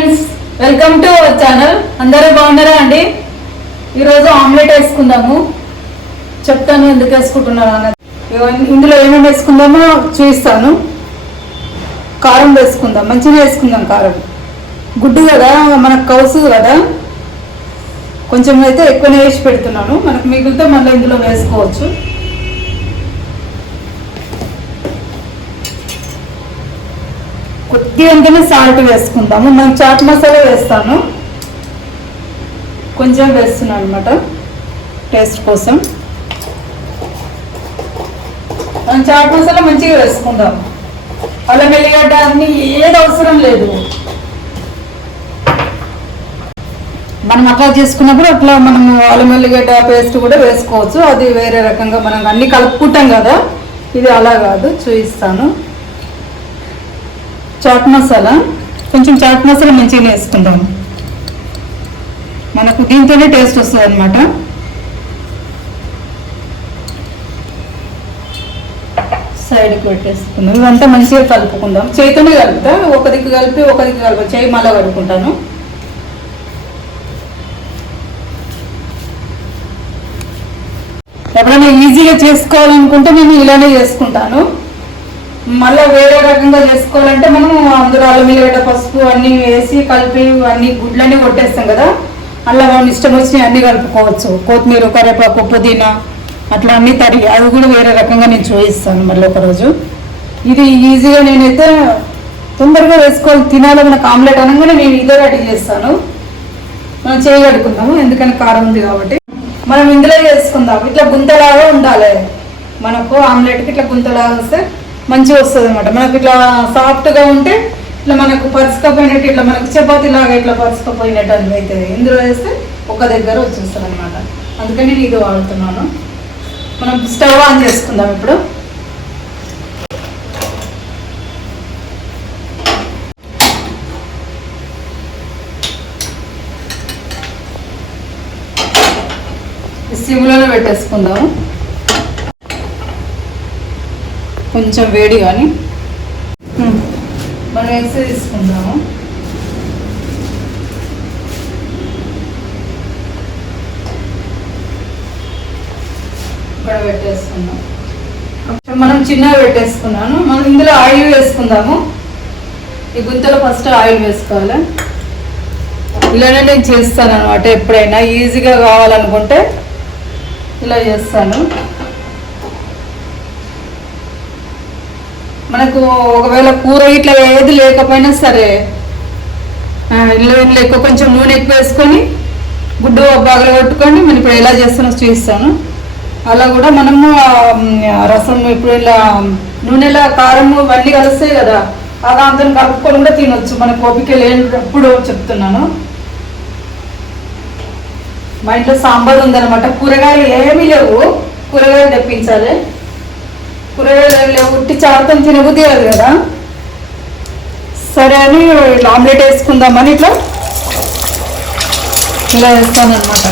Friends welcome to our channel. అందరూ బాగున్నారా అండి? ఈరోజు ఆమ్లెట్ వేసుకుందాము. చెప్తాను ఎందుకు వేసుకుంటున్నాను అన్నది. ఇందులో ఏమేమి వేసుకుందామో చూపిస్తాను. కారం వేసుకుందాం మంచిగా వేసుకుందాం కారం. గుడ్డు కదా మనకు కౌసు కదా. కొంచెం అయితే ఎక్కువనే వేసి పెడుతున్నాను. మనకు మిగిలితే మళ్ళీ ఇందులో వేసుకోవచ్చు. కొద్ది అంటేనే సాల్ట్ వేసుకుందాము. మనం చాట్ మసాలా వేస్తాను. కొంచెం వేస్తున్నాను అనమాట టేస్ట్ కోసం. మనం చాట్ మసాలా మంచిగా వేసుకుందాం. అల్లం వెల్లిగడ్డ అన్ని ఏది అవసరం లేదు. మనం అట్లా చేసుకున్నప్పుడు అట్లా మనం అల్లం వెల్లిగడ్డ పేస్ట్ కూడా వేసుకోవచ్చు. అది వేరే రకంగా మనం అన్ని కలుపుకుంటాం కదా. ఇది అలా కాదు. చూపిస్తాను. చాట్ మసాలా. కొంచెం చాట్ మసాలా మంచిగా వేసుకుందాం. మనకు దీంతోనే టేస్ట్ వస్తుంది అనమాట సైడ్కి పెట్టేసుకుందాం ఇవంతా మంచిగా కలుపుకుందాం. చేతితోనే కలుపుతా. ఒక దిక్కు కలిపి ఒక దిక్కు కలుపు. చేయి మళ్ళీ కలుపుకుంటాను ఎప్పుడైనా ఈజీగా చేసుకోవాలనుకుంటే నేను ఇలానే చేసుకుంటాను. మళ్ళీ వేరే రకంగా చేసుకోవాలంటే మనం అందులో అల్లం వెల్లిగడ్డ పసుపు అన్ని వేసి కలిపి అన్ని గుడ్లన్నీ కొట్టేస్తాం కదా. అలా మనం ఇష్టం వచ్చినవి అన్నీ కలుపుకోవచ్చు. కొత్తిమీర కరివేపాకు పుదీనా అట్లా అన్నీ తరిగి అది కూడా వేరే రకంగా నేను చూపిస్తాను మళ్ళీ ఒకరోజు. ఇది ఈజీగా నేనైతే తొందరగా వేసుకోవాలి. తినాలి మనకు ఆమ్లెట్ అనగానే నేను ఇదే రెడీ చేస్తాను. మనం చేయగలుగుతున్నాము ఎందుకని కారం ఉంది కాబట్టి. మనం ఇందులో చేసుకుందాం ఇట్లా గుంతలాగా ఉండాలి. మనకు ఆమ్లెట్కి ఇట్లా గుంతలాగా వస్తే మంచిగా వస్తుంది అనమాట మనకు ఇట్లా సాఫ్ట్గా ఉంటే ఇట్లా మనకు పరుచుకపోయినట్టు ఇట్లా మనకు చపాతీ లాగా ఇట్లా పరుచుకపోయినట్టు అని అవుతుంది ఇందులో వేస్తే ఒక దగ్గర వచ్చేస్తుంది అనమాట అందుకని నేను ఇది వాడుతున్నాను. మనం స్టవ్ ఆన్ చేసుకుందాం ఇప్పుడు. సిమ్లోనే పెట్టేసుకుందాము. కొంచెం వేడి కానీ. మనం ఎగ్స్ తీసుకుందాము ఇక్కడ పెట్టేసుకుందాం. కొంచెం మనం చిన్నగా పెట్టేసుకున్నాను. మనం ఇందులో ఆయిల్ వేసుకుందాము. ఈ గుంతలో ఫస్ట్ ఆయిల్ వేసుకోవాలి. ఇలానే నేను చేస్తాను అనమాట ఎప్పుడైనా. ఈజీగా కావాలనుకుంటే ఇలా చేస్తాను. మనకు ఒకవేళ కూర ఇట్లా ఏది లేకపోయినా సరే ఇంట్లో ఎక్కువ కొంచెం నూనె ఎక్కువ వేసుకొని గుడ్డు బాగా కొట్టుకొని మనం ఇప్పుడు ఎలా చేస్తానో చూపిస్తాను. అలా కూడా మనము రసం ఇప్పుడు ఇలా నూనెలో కారము అన్నీ కలుస్తాయి కదా ఆ దాంతో కలుపుకొని కూడా తినొచ్చు. మనకు ఓపిక లేనప్పుడు చెప్తున్నాను. మా ఇంట్లో సాంబార్ ఉందన్నమాట. కూరగాయలు ఏమీ లేవు. కూరగాయలు తెప్పించాలి. కూరగాయలు లేవు ఉట్టి చారుతో తినబుద్ధి కాదు కదా? సరే అని ఇట్లా ఆమ్లెట్ వేసుకుందామని ఇట్లా ఇలా వేస్తాను అనమాట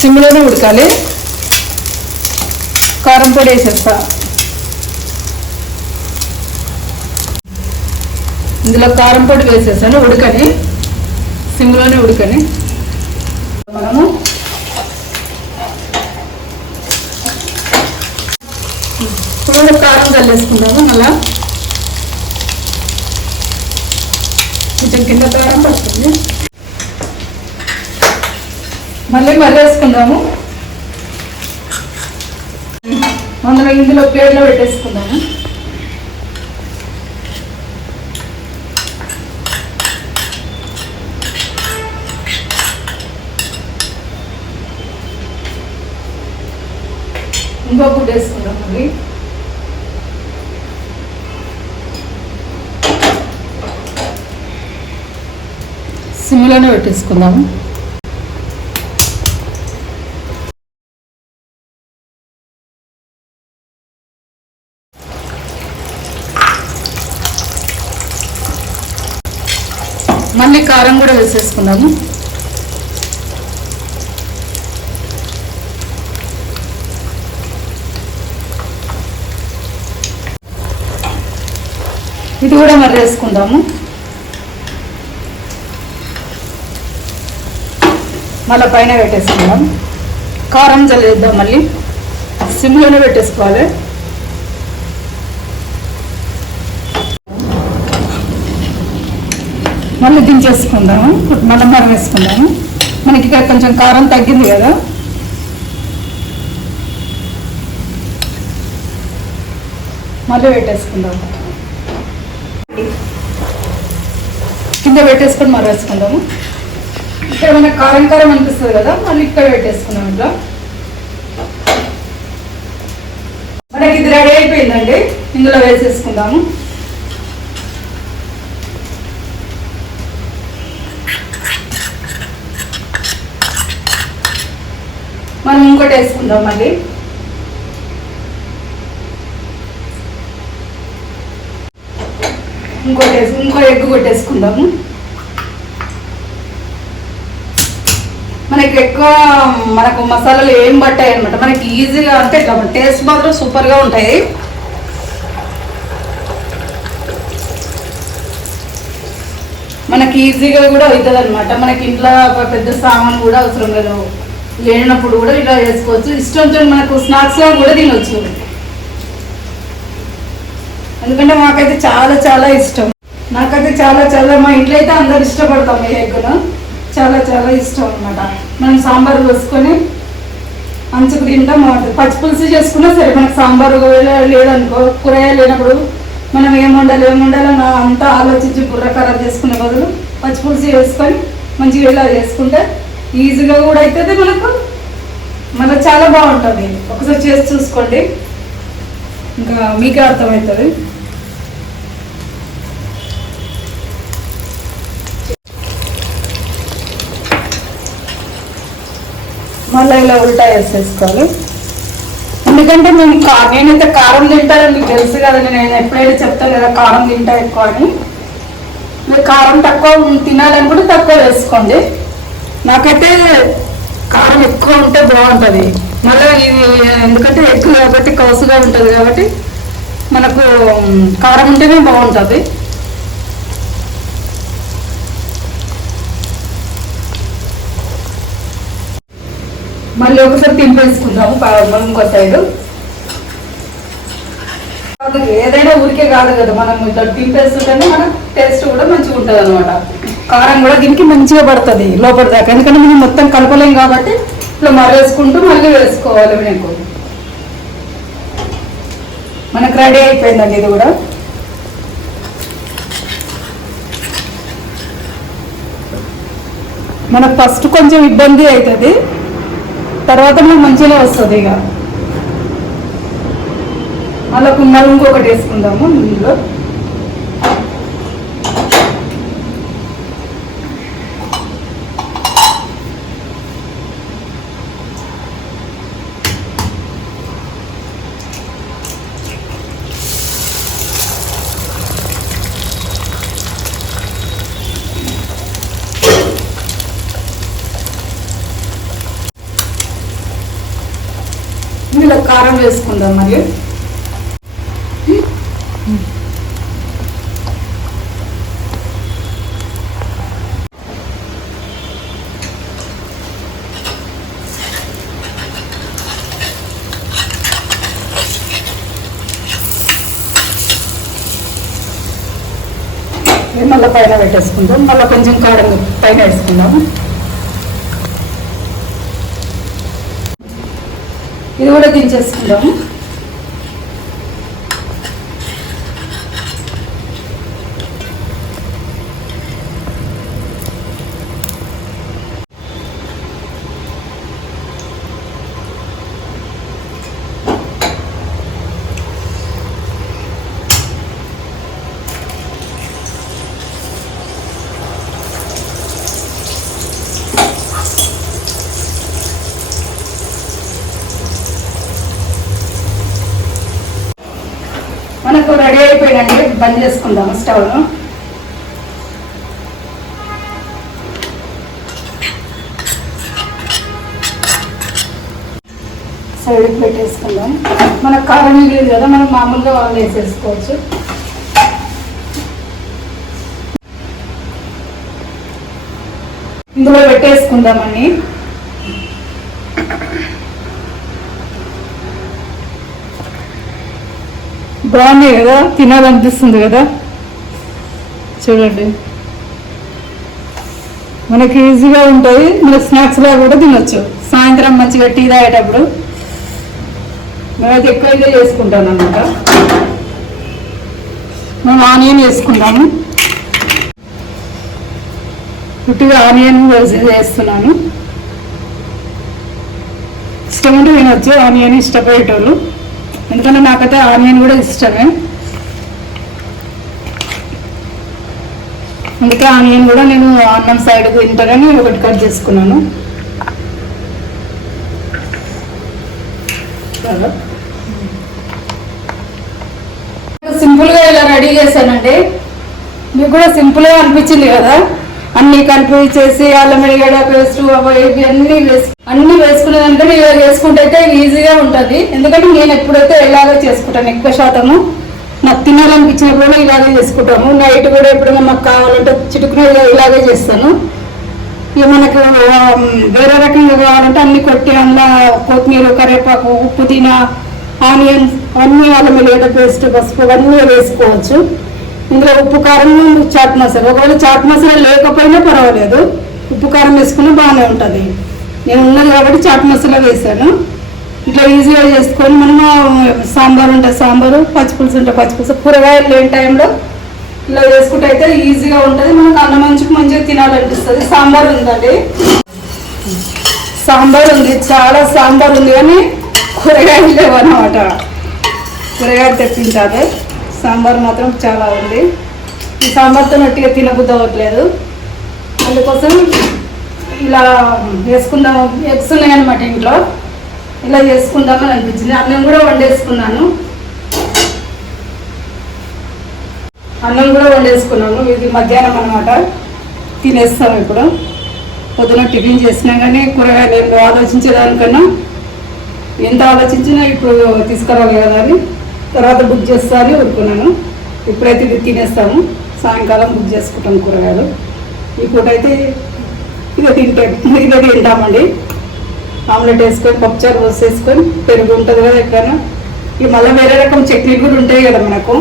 సిమ్లోనే ఉడకాలి. కారం పొడి వేసేస్తా. ఇందులో కారం పొడి వేసేసాను ఉడకని. సిమ్లోనే ఉడకని. మనము ఇప్పుడు కారం మళ్ళా కొంచెం కింద కారం పడుతుంది. మళ్ళీ మళ్ళీ వేసుకుందాము అందులో ఇందులో ప్లేట్లో పెట్టేసుకుందాము. ఇంకో గుడ్డ వేసుకుందాం మళ్ళీ. సిమ్లోనే పెట్టేసుకుందాము మళ్ళీ కారం కూడా వేసేసుకుందాము. ఇది కూడా మరి వేసుకుందాము మళ్ళీ పైన పెట్టేసుకుందాం. కారం చల్లేద్దాం మళ్ళీ. సిమ్లోనే పెట్టేసుకోవాలి. మళ్ళీ దించేసుకుందాము. మళ్ళీ మరం వేసుకుందాము. మనకి ఇక్కడ కొంచెం కారం తగ్గింది కదా. మళ్ళీ పెట్టేసుకుందాం. కింద పెట్టేసుకొని మళ్ళీ వేసుకుందాము ఇక్కడ మనకు కారం కారం అనిపిస్తుంది కదా మళ్ళీ ఇక్కడ పెట్టేసుకున్నాం ఇట్లా. మనకి ఇది రెడీ అయిపోయిందండి ఇందులో వేసేసుకుందాము. మనం ఇంకోటి వేసుకుందాం మళ్ళీ. ఇంకోటి ఇంకో ఎగ్ కొట్టేసుకుందాము. మనకి ఎక్కువ మనకు మసాలాలు ఏం పట్టాయి అనమాట మనకి ఈజీగా అంటే ఇట్లా టేస్ట్ మాత్రం సూపర్గా ఉంటాయి. మనకి ఈజీగా కూడా అవుతుంది అనమాట మనకి ఇంట్లో పెద్ద సామాన్ కూడా అవసరం లేదు. లేనప్పుడు కూడా ఇలా వేసుకోవచ్చు. ఇష్టంతో మనకు స్నాక్స్ కూడా తినవచ్చు ఎందుకంటే మాకైతే చాలా చాలా ఇష్టం. నాకైతే చాలా చాలా మా ఇంట్లో అయితే అందరు ఇష్టపడతాం ఈ ఎగ్గును. చాలా చాలా ఇష్టం అనమాట మనం సాంబార్ పోసుకొని అంచుకు తింటాం బాగుంటుంది పచ్చి పులుసు చేసుకున్నా సరే మనకు సాంబార్ ఒకవేళ లేదనుకో కూరగాయ లేనప్పుడు మనం ఏం వండాలి ఏం వండాలో నా అంతా ఆలోచించి బుర్ర ఖరాబ్ చేసుకునే బదులు పచ్చి పులుసు వేసుకొని మంచిగా ఇలా చేసుకుంటే ఈజీగా కూడా అవుతుంది మనకు. మళ్ళీ చాలా బాగుంటుంది. ఒకసారి చేసి చూసుకోండి. ఇంకా మీకే అర్థమవుతుంది. మళ్ళీ ఇలా ఉల్టా వేసేసుకోవాలి. ఎందుకంటే మేము కా- నేనైతే కారం తింటానని మీకు తెలుసు కదా నేను ఎప్పుడైనా చెప్తాను కదా కారం తింటా ఎక్కువ అని. మీరు కారం తక్కువ తినాలని కూడా తక్కువ వేసుకోండి. నాకైతే కారం ఎక్కువ ఉంటే బాగుంటుంది. మళ్ళీ ఇది ఎందుకంటే ఎక్కువ కాబట్టి కౌసుగా ఉంటుంది కాబట్టి మనకు కారం ఉంటేనే బాగుంటుంది. మళ్ళీ ఒకసారి తింపేసుకుందాము ఇంకో సైడ్ ఏదైనా ఊరికే కాదు కదా మనం ఇట్లా తింపేస్తుంటేనే మన టేస్ట్ కూడా మంచిగా ఉంటుంది అనమాట కారం కూడా దీనికి మంచిగా పడుతుంది లోపల దాకా. ఎందుకంటే మనం మొత్తం కలపలేం కాబట్టి ఇట్లా మరేసుకుంటూ మళ్ళీ వేసుకోవాలి మీకు మనకు రెడీ అయిపోయిందండి ఇది కూడా. మనకు ఫస్ట్ కొంచెం ఇబ్బంది అవుతుంది. తర్వాత మనకు మంచిగా వస్తుంది ఇక. మళ్ళీ కుమ్మలు ఇంకొకటి వేసుకుందాము ఇందులో ఇందులో కారం వేసుకుందాం మరి. మళ్ళీ పైన పెట్టేసుకుందాం. మళ్ళీ కొంచెం కారం పైన వేసుకుందాము ఇది కూడా దించేసుకుందాము మనకు రెడీ అయిపోయిందండి బంద్ చేసుకుందాం స్టవ్. సైడ్ పెట్టేసుకుందాం. మనకు కారం లేదు కదా మనం మామూలుగా వాళ్ళు వేసేసుకోవచ్చు ఇందులో పెట్టేసుకుందామండి బాగున్నాయి కదా తినాలనిపిస్తుంది కదా? చూడండి. మనకి ఈజీగా ఉంటుంది మన స్నాక్స్లో కూడా తినొచ్చు. సాయంత్రం మంచిగా టీ తాగేటప్పుడు. మేమైతే ఎక్కువగా చేసుకుంటాను అనమాట మేము ఆనియన్ వేసుకుంటాము పుట్టిగా ఆనియన్ చేస్తున్నాను. వేస్తున్నాను ఇష్టం ఉంటే తినొచ్చు ఆనియన్ ఇష్టపడేటోళ్ళు. ఎందుకంటే నాకైతే ఆనియన్ కూడా ఇష్టమే. అందుకే ఆనియన్ కూడా నేను అన్నం సైడ్ తింటానని ఒకటి కట్ చేసుకున్నాను. సింపుల్గా ఇలా రెడీ చేశానండి. మీకు కూడా సింపుల్గా అనిపించింది కదా? అన్నీ కలిపి చేసి అల్లం ఎల్లిగడ్డ పేస్ట్ ఇవి అన్నీ వేసి అన్ని వేసుకునే దానికంటే ఇలా చేసుకుంటే అయితే ఈజీగా ఉంటుంది. ఎందుకంటే నేను ఎప్పుడైతే ఇలాగే చేసుకుంటాను ఎక్కువ శాతము నాకు తినాలనిపించినప్పుడు ఇలాగే చేసుకుంటాము. నైట్ కూడా ఎప్పుడైనా మాకు కావాలంటే చిటుకునే ఇలాగే చేస్తాను. ఇక మనకు వేరే రకంగా కావాలంటే అన్ని కొట్టి అందులో కొత్తిమీర కరివేపాకు ఉప్పు పుదీనా ఆనియన్స్ అన్నీ అల్లం ఎల్లిగడ్డ పేస్ట్ పసుపు అన్నీ వేసుకోవచ్చు. ఇందులో ఉప్పు కారం చాట్ మసాలా. ఒకవేళ చాట్ మసాలా లేకపోయినా పర్వాలేదు. ఉప్పు కారం వేసుకున్నా బాగానే ఉంటుంది. నేను ఉన్నది కాబట్టి చాట్ మసాలా వేసాను ఇట్లా ఈజీగా చేసుకొని మనము సాంబార్ ఉంటే సాంబారు పచ్చిపులుసు ఉంటే పచ్చిపులుసు కూరగాయలు లేని టైంలో ఇలా చేసుకుంటే అయితే ఈజీగా ఉంటుంది. మనకు అన్నం మంచికి మంచిగా తినాలనిపిస్తుంది. సాంబార్ ఉందండి. సాంబార్ ఉంది. చాలా సాంబార్ ఉంది కానీ కూరగాయలు లేవు అనమాట కూరగాయలు తెప్పించాలి. సాంబార్ మాత్రం చాలా ఉంది. ఈ సాంబార్తో నట్టుగా తినబుద్ధి అవ్వట్లేదు. అందుకోసం ఇలా వేసుకుందాం ఎగ్స్ ఉన్నాయన్నమాట ఇంట్లో. ఇలా చేసుకుందామని అనిపించింది. అన్నం కూడా వండేసుకున్నాను. అన్నం కూడా వండేసుకున్నాను ఇది మధ్యాహ్నం అనమాట తినేస్తాం ఇప్పుడు. పొద్దున టిఫిన్ చేసినా కానీ కూరగాయలు ఏం ఆలోచించేదానికన్నా ఎంత ఆలోచించినా ఇప్పుడు తీసుకురావాలి కదా అని తర్వాత బుక్ చేస్తా అని ఊరుకున్నాను. ఇప్పుడైతే ఇది తినేస్తాము. సాయంకాలం బుక్ చేసుకుంటాం కూరగాయలు. ఈ పూట అయితే ఇక తింటాం ఇక తింటామండి. ఆమ్లెట్ వేసుకొని పప్పుచారు పోసేసుకొని పెరుగు ఉంటుంది కదా ఎక్కడైనా. ఇక మళ్ళీ వేరే రకం చట్నీలు కూడా ఉంటాయి కదా మనకు.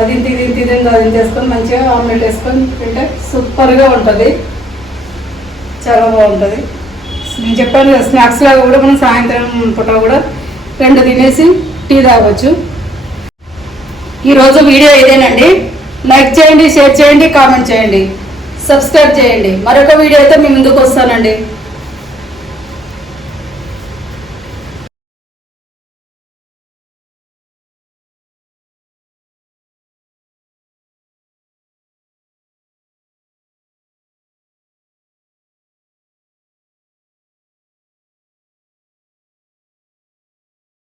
అది ఇంత ఇది అది చేసుకొని మంచిగా ఆమ్లెట్ వేసుకొని తింటే సూపర్గా ఉంటుంది. చాలా బాగుంటుంది. నేను చెప్పాను కదా స్నాక్స్ లాగా కూడా మనం సాయంత్రం పూట కూడా రెండు తినేసి టీ తాగొచ్చు. ఈరోజు వీడియో ఇదేనండి. లైక్ చేయండి షేర్ చేయండి కామెంట్ చేయండి. సబ్స్క్రైబ్ చేయండి. మరొక వీడియో అయితే మీ ముందుకు వస్తానండి.